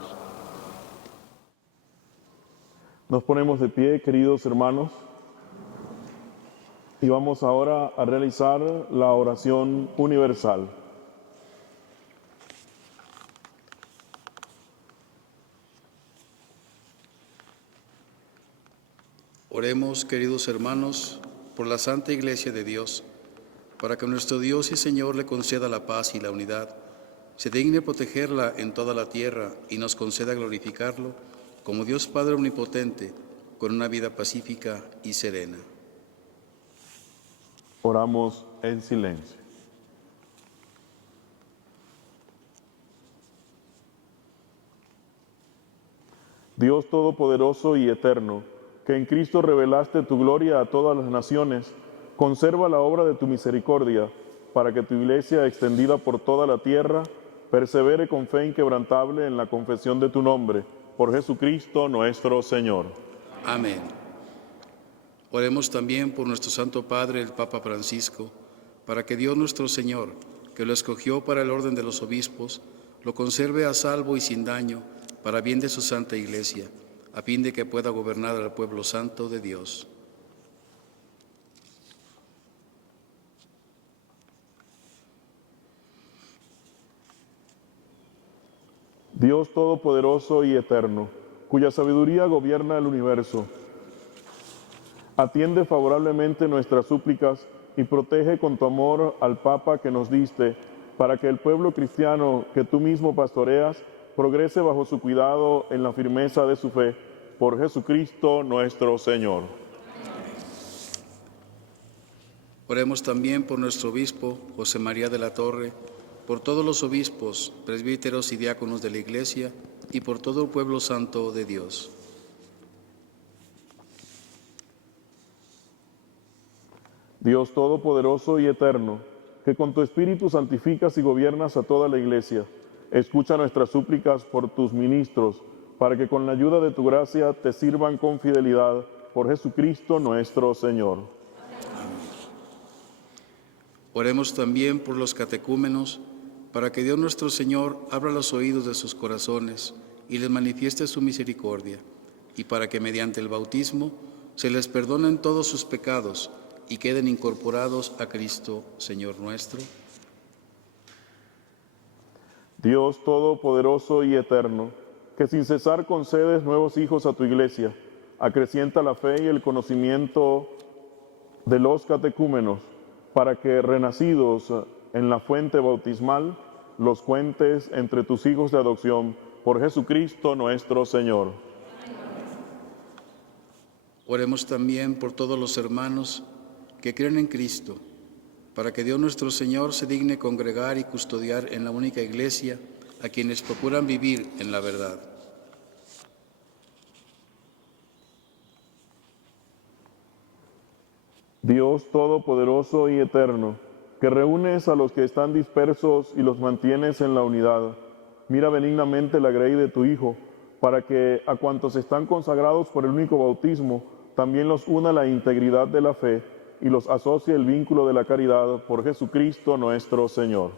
Nos ponemos de pie, queridos hermanos, Y vamos ahora a realizar la oración universal. Oremos, queridos hermanos, por la Santa Iglesia de Dios, para que nuestro Dios y Señor le conceda la paz y la unidad, se digne protegerla en toda la tierra y nos conceda glorificarlo como Dios Padre Omnipotente, con una vida pacífica y serena. Oramos en silencio. Dios Todopoderoso y Eterno, que en Cristo revelaste tu gloria a todas las naciones, conserva la obra de tu misericordia, para que tu iglesia, extendida por toda la tierra, persevere con fe inquebrantable en la confesión de tu nombre, por Jesucristo nuestro Señor. Amén. Oremos también por nuestro Santo Padre, el Papa Francisco, para que Dios nuestro Señor, que lo escogió para el orden de los obispos, lo conserve a salvo y sin daño, para bien de su Santa Iglesia, a fin de que pueda gobernar al pueblo santo de Dios. Dios Todopoderoso y Eterno, cuya sabiduría gobierna el universo, atiende favorablemente nuestras súplicas y protege con tu amor al Papa que nos diste, para que el pueblo cristiano que tú mismo pastoreas progrese bajo su cuidado en la firmeza de su fe, por Jesucristo nuestro Señor. Oremos también por nuestro obispo, José María de la Torre, por todos los obispos, presbíteros y diáconos de la Iglesia, y por todo el pueblo santo de Dios. Dios Todopoderoso y Eterno, que con tu Espíritu santificas y gobiernas a toda la Iglesia, escucha nuestras súplicas por tus ministros, para que con la ayuda de tu gracia te sirvan con fidelidad, por Jesucristo nuestro Señor. Oremos también por los catecúmenos, para que Dios nuestro Señor abra los oídos de sus corazones y les manifieste su misericordia, y para que mediante el bautismo se les perdonen todos sus pecados y queden incorporados a Cristo, Señor nuestro. Dios Todopoderoso y Eterno, que sin cesar concedes nuevos hijos a tu Iglesia, acrecienta la fe y el conocimiento de los catecúmenos, para que, renacidos en la fuente bautismal, los cuentes entre tus hijos de adopción, por Jesucristo nuestro Señor. Oremos también por todos los hermanos que creen en Cristo, para que Dios nuestro Señor se digne congregar y custodiar en la única Iglesia a quienes procuran vivir en la verdad. Dios Todopoderoso y Eterno, que reúnes a los que están dispersos y los mantienes en la unidad, mira benignamente la grey de tu Hijo, para que a cuantos están consagrados por el único bautismo, también los una la integridad de la fe y los asocie el vínculo de la caridad, por Jesucristo nuestro Señor.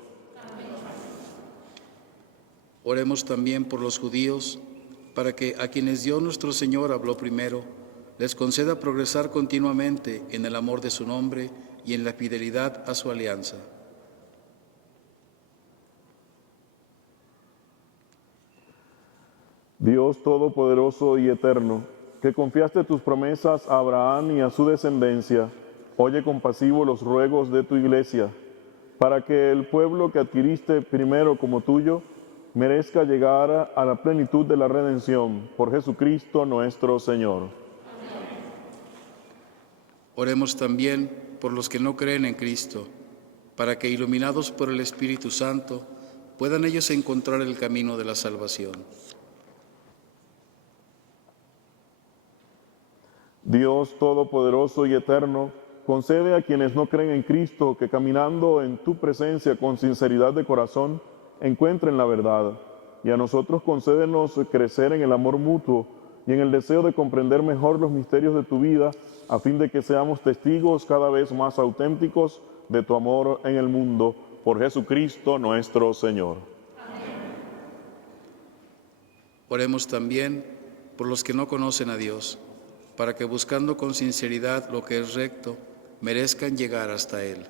Oremos también por los judíos, para que a quienes Dios nuestro Señor habló primero, les conceda progresar continuamente en el amor de su nombre y en la fidelidad a su alianza. Dios Todopoderoso y Eterno, que confiaste tus promesas a Abraham y a su descendencia, oye compasivo los ruegos de tu Iglesia, para que el pueblo que adquiriste primero como tuyo, merezca llegar a la plenitud de la redención, por Jesucristo nuestro Señor. Oremos también por los que no creen en Cristo, para que, iluminados por el Espíritu Santo, puedan ellos encontrar el camino de la salvación. Dios Todopoderoso y Eterno, concede a quienes no creen en Cristo que caminando en tu presencia con sinceridad de corazón, encuentren la verdad. Y a nosotros concédenos crecer en el amor mutuo y en el deseo de comprender mejor los misterios de tu vida, a fin de que seamos testigos cada vez más auténticos de tu amor en el mundo, por Jesucristo nuestro Señor. Oremos también por los que no conocen a Dios, para que buscando con sinceridad lo que es recto, merezcan llegar hasta Él.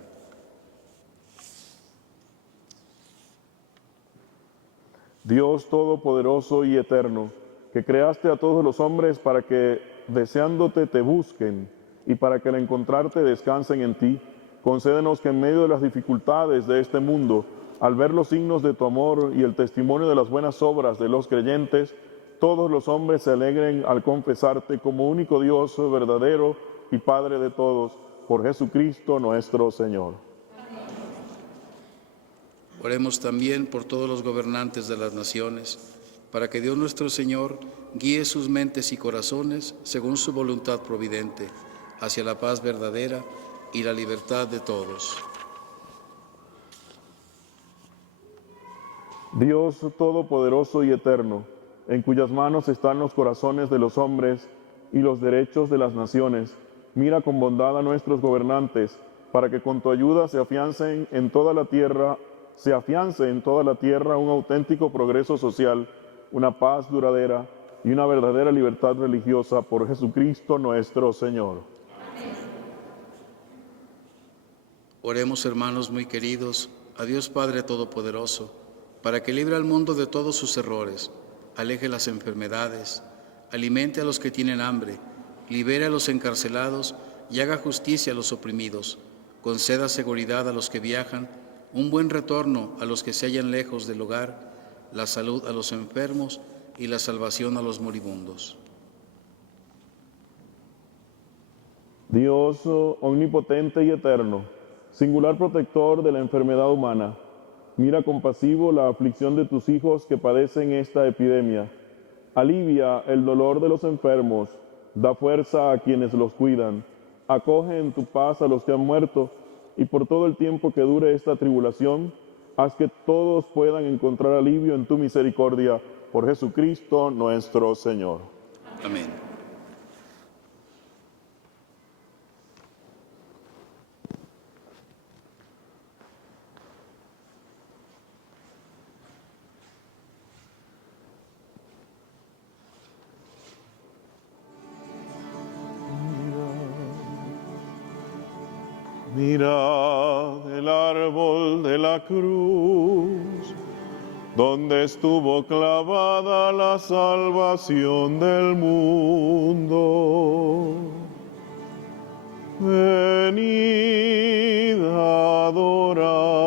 Dios Todopoderoso y Eterno, que creaste a todos los hombres para que, deseándote, te busquen y para que al encontrarte descansen en ti, concédenos que en medio de las dificultades de este mundo, al ver los signos de tu amor y el testimonio de las buenas obras de los creyentes, todos los hombres se alegren al confesarte como único Dios verdadero y Padre de todos, por Jesucristo nuestro Señor. Oremos también por todos los gobernantes de las naciones, para que Dios nuestro Señor guíe sus mentes y corazones según su voluntad providente, hacia la paz verdadera y la libertad de todos. Dios Todopoderoso y Eterno, en cuyas manos están los corazones de los hombres y los derechos de las naciones, mira con bondad a nuestros gobernantes, para que con tu ayuda se afiance en toda la tierra un auténtico progreso social, una paz duradera y una verdadera libertad religiosa por Jesucristo nuestro Señor. Oremos, hermanos muy queridos, a Dios Padre Todopoderoso, para que libre al mundo de todos sus errores, aleje las enfermedades, alimente a los que tienen hambre, libere a los encarcelados y haga justicia a los oprimidos, conceda seguridad a los que viajan, un buen retorno a los que se hallan lejos del hogar, la salud a los enfermos y la salvación a los moribundos. Dios omnipotente y eterno, singular protector de la enfermedad humana, mira compasivo la aflicción de tus hijos que padecen esta epidemia. Alivia el dolor de los enfermos, da fuerza a quienes los cuidan, acoge en tu paz a los que han muerto, y por todo el tiempo que dure esta tribulación, haz que todos puedan encontrar alivio en tu misericordia, por Jesucristo nuestro Señor. Amén. Mirad el árbol de la cruz, donde estuvo clavada la salvación del mundo. Venid a adorarle.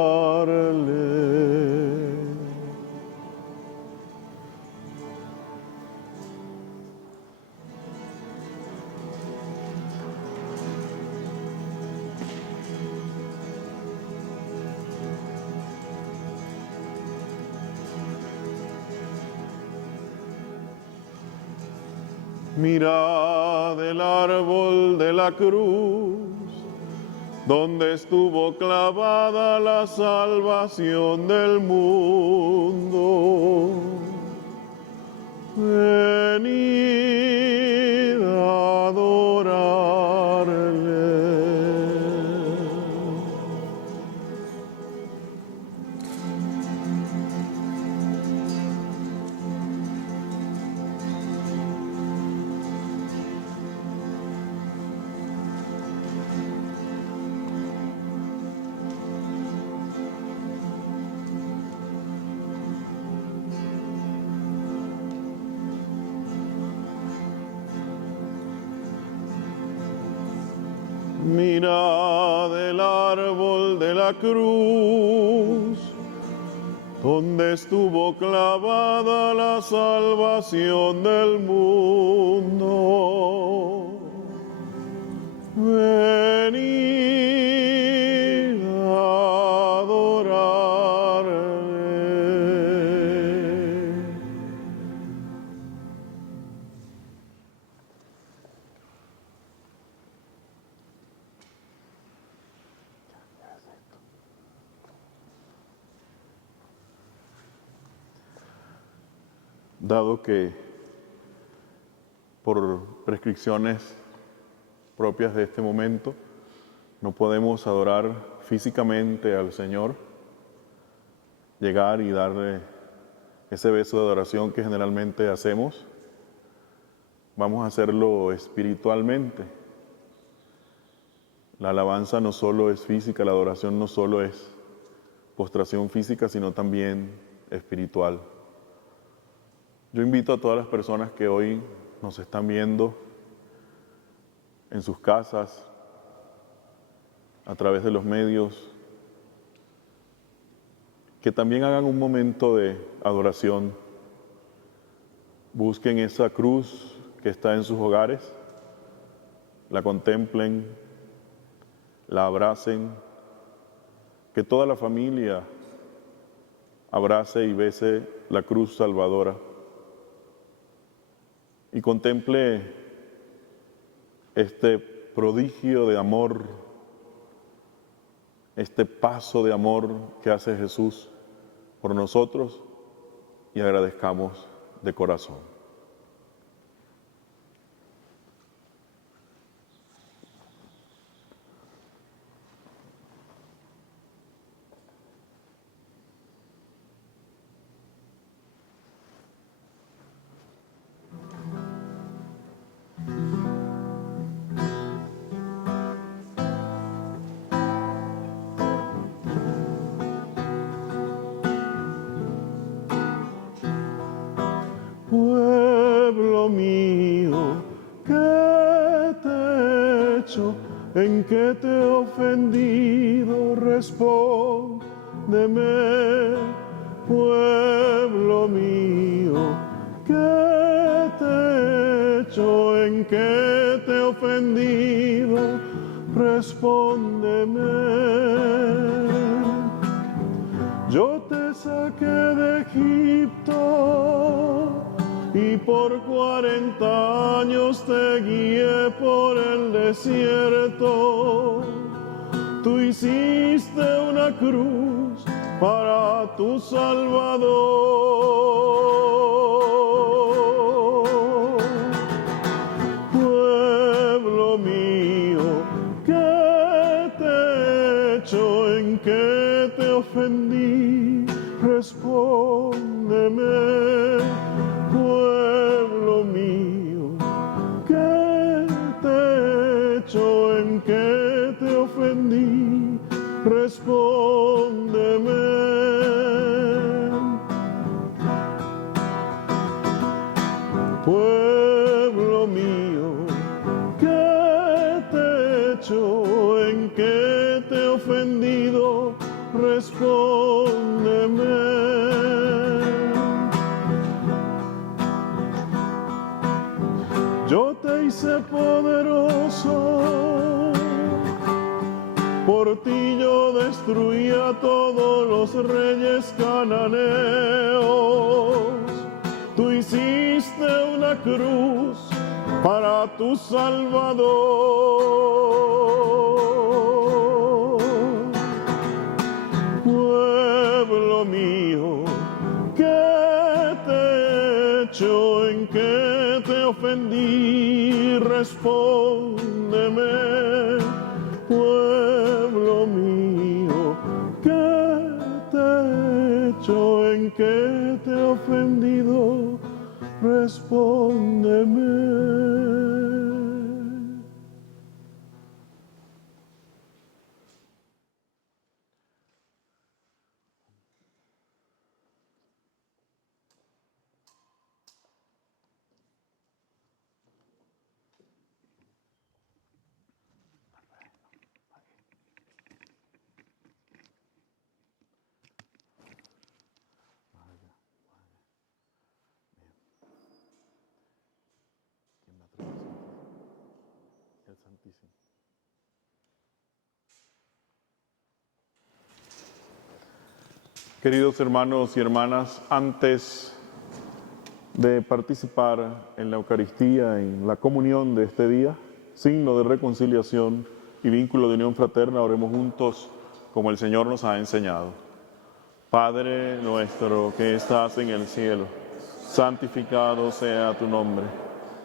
Mirad el árbol de la cruz, donde estuvo clavada la salvación del mundo. Venid a adorarle. Mirad el árbol de la cruz, donde estuvo clavada la salvación del mundo. Venid a adorarle. Dado que por prescripciones propias de este momento no podemos adorar físicamente al Señor, llegar y darle ese beso de adoración que generalmente hacemos, vamos a hacerlo espiritualmente. La alabanza no solo es física, la adoración no solo es postración física, sino también espiritual. Yo invito a todas las personas que hoy nos están viendo en sus casas, a través de los medios, que también hagan un momento de adoración. Busquen esa cruz que está en sus hogares, la contemplen, la abracen, que toda la familia abrace y bese la cruz salvadora y contemple este prodigio de amor, este paso de amor que hace Jesús por nosotros y agradezcamos de corazón. Pueblo mío, ¿qué te he hecho? ¿En qué te he ofendido? Respóndeme. Pueblo mío, ¿qué te he hecho? ¿En qué te he ofendido? Respóndeme. Yo te saqué de Egipto y por 40 años te guié por el desierto. Tú hiciste una cruz para tu Salvador. Pueblo mío, ¿qué te he hecho? ¿En qué te ofendí? Respóndeme. Pueblo mío, ¿qué te he hecho? ¿En qué te ofendí? Respóndeme. Pueblo mío, ¿qué te he hecho? ¿En qué te he ofendido? Respóndeme. Yo te hice poderoso, por ti yo destruí a todos los reyes cananeos. Tú hiciste una cruz para tu Salvador. Pueblo mío, ¿qué te he hecho? ¿En qué te ofendí? Respóndeme. Pueblo mío, ¿qué te he hecho? ¿En qué te he ofendido? Respóndeme. El Santísimo. Queridos hermanos y hermanas, antes de participar en la Eucaristía, en la comunión de este día, signo de reconciliación y vínculo de unión fraterna, oremos juntos como el Señor nos ha enseñado. Padre nuestro que estás en el cielo, santificado sea tu nombre.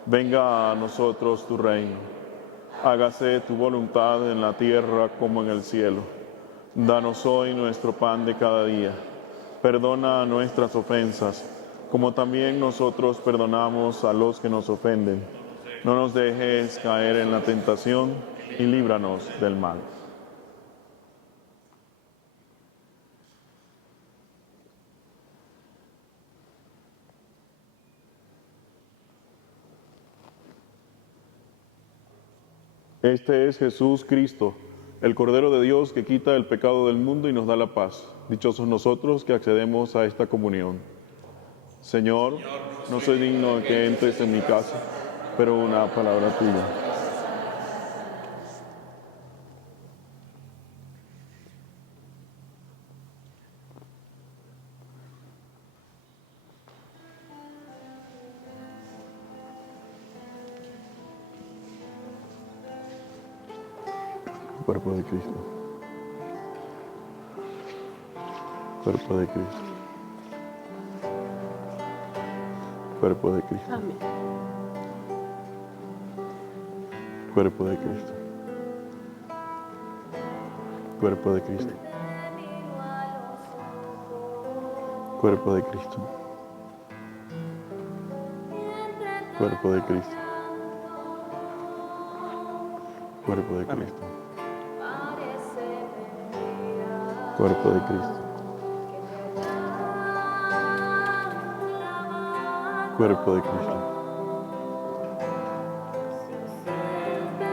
Venga a nosotros tu reino. Hágase tu voluntad en la tierra como en el cielo. Danos hoy nuestro pan de cada día. Perdona nuestras ofensas, como también nosotros perdonamos a los que nos ofenden. No nos dejes caer en la tentación y líbranos del mal. Este es Jesús Cristo, el Cordero de Dios que quita el pecado del mundo y nos da la paz. Dichosos nosotros que accedemos a esta comunión. Señor, no soy digno de que entres en mi casa, pero una palabra tuya. Cuerpo de Cristo. Cuerpo de Cristo. Cuerpo de Cristo. Amén. Cuerpo de Cristo. Cuerpo de Cristo. Cuerpo de Cristo. Cuerpo de Cristo. Cuerpo de Cristo. Cuerpo de Cristo. Cuerpo de Cristo. Cuerpo de Cristo.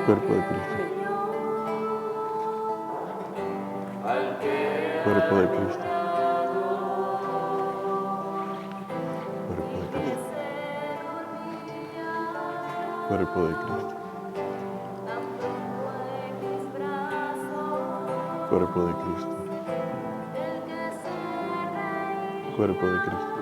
Cuerpo de Cristo. Cuerpo de Cristo. Cuerpo de Cristo. Cuerpo de Cristo. Cuerpo de Cristo.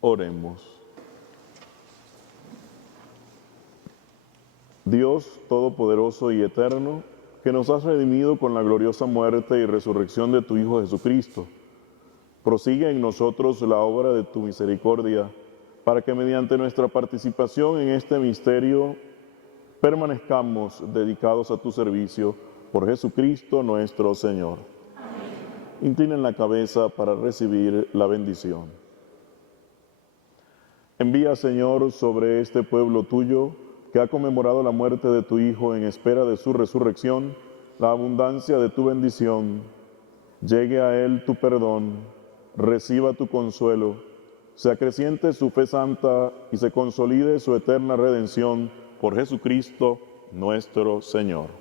Oremos. Dios Todopoderoso y Eterno, que nos has redimido con la gloriosa muerte y resurrección de tu Hijo Jesucristo, prosigue en nosotros la obra de tu misericordia, para que mediante nuestra participación en este misterio permanezcamos dedicados a tu servicio por Jesucristo nuestro Señor. Amén. Inclinen la cabeza para recibir la bendición. Envía, Señor, sobre este pueblo tuyo, que ha conmemorado la muerte de tu Hijo en espera de su resurrección, la abundancia de tu bendición. Llegue a él tu perdón, reciba tu consuelo, se acreciente su fe santa y se consolide su eterna redención por Jesucristo nuestro Señor.